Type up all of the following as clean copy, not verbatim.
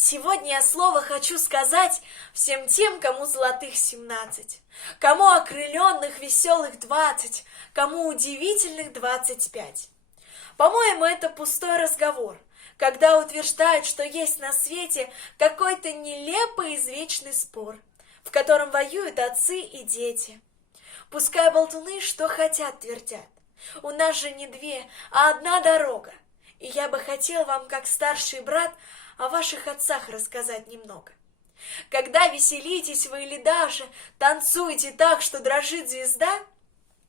Сегодня я слово хочу сказать всем тем, кому золотых 17, кому окрыленных веселых 20, кому удивительных 25. По-моему, это пустой разговор, когда утверждают, что есть на свете какой-то нелепый извечный спор, в котором воюют отцы и дети. Пускай болтуны что хотят твердят, у нас же не две, а одна дорога, и я бы хотел вам, как старший брат, о ваших отцах рассказать немного. Когда веселитесь вы или даже танцуете так, что дрожит звезда,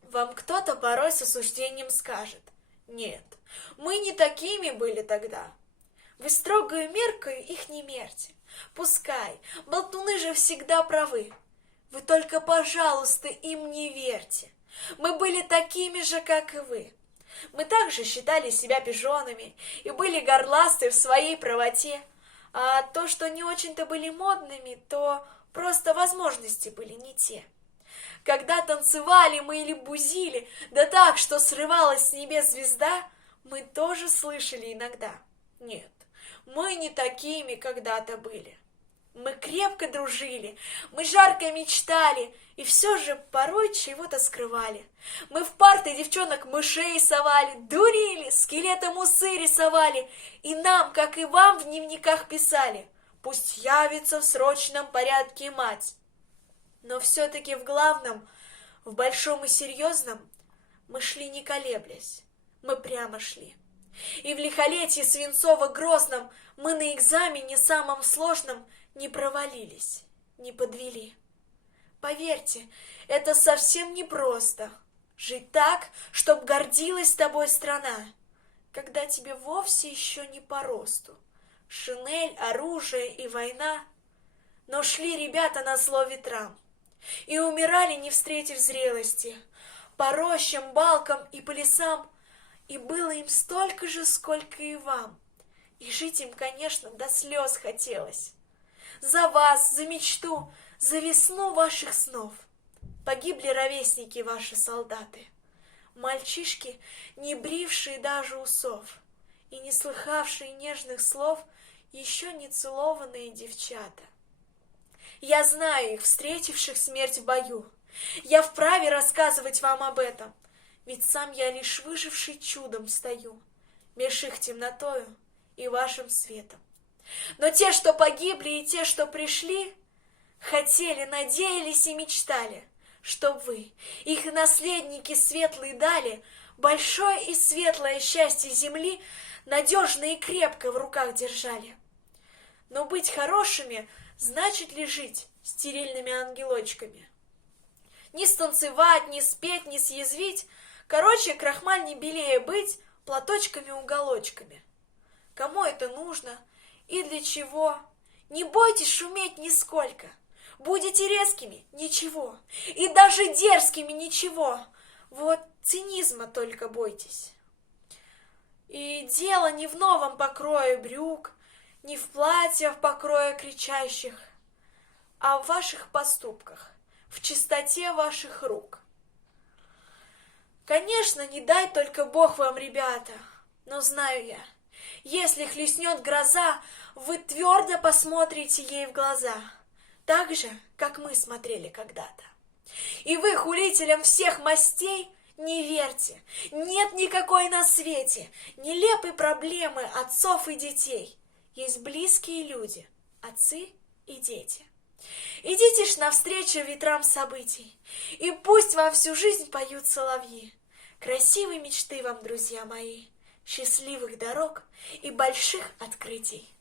вам кто-то порой с осуждением скажет: нет, мы не такими были тогда. Вы строгою меркою их не мерьте. Пускай, болтуны же всегда правы. Вы только, пожалуйста, им не верьте. Мы были такими же, как и вы. Мы также считали себя пижонами и были горласты в своей правоте, а то, что не очень-то были модными, то просто возможности были не те. Когда танцевали мы или бузили, да так, что срывалась с небес звезда, мы тоже слышали иногда: нет, мы не такими когда-то были. Мы крепко дружили, мы жарко мечтали, и все же порой чего-то скрывали. Мы в парты девчонок мышей совали, дурили, скелетом усы рисовали, и нам, как и вам, в дневниках писали: пусть явится в срочном порядке мать. Но все-таки в главном, в большом и серьезном, мы шли не колеблясь, мы прямо шли. И в лихолетье свинцово-грозном мы на экзамене самом сложном не провалились, не подвели. Поверьте, это совсем непросто — жить так, чтоб гордилась тобой страна, когда тебе вовсе еще не по росту шинель, оружие и война. Но шли ребята назло ветрам и умирали, не встретив зрелости, по рощам, балкам и по лесам, и было им столько же, сколько и вам, и жить им, конечно, до слез хотелось. За вас, за мечту, за весну ваших снов погибли ровесники ваши солдаты, мальчишки, не брившие даже усов, и не слыхавшие нежных слов еще не целованные девчата. Я знаю их, встретивших смерть в бою. Я вправе рассказывать вам об этом, ведь сам я лишь выживший чудом стою меж их темнотою и вашим светом. Но те, что погибли, и те, что пришли, хотели, надеялись и мечтали, чтоб вы, их наследники светлые, дали большое и светлое счастье земли, надежно и крепко в руках держали. Но быть хорошими значит ли жить стерильными ангелочками? Не станцевать, не спеть, не съязвить, короче, крахмаль не белее быть платочками-уголочками. Кому это нужно и для чего? Не бойтесь шуметь нисколько. Будете резкими — ничего, и даже дерзкими — ничего. Вот цинизма только бойтесь. И дело не в новом покрое брюк, не в платьях покроя кричащих, а в ваших поступках, в чистоте ваших рук. Конечно, не дай только Бог вам, ребята, но знаю я, если хлестнет гроза, вы твердо посмотрите ей в глаза, так же, как мы смотрели когда-то. И вы хулителям всех мастей не верьте, нет никакой на свете нелепой проблемы отцов и детей. Есть близкие люди, отцы и дети. Идите ж навстречу ветрам событий, и пусть вам всю жизнь поют соловьи. Красивой мечты вам, друзья мои, счастливых дорог и больших открытий.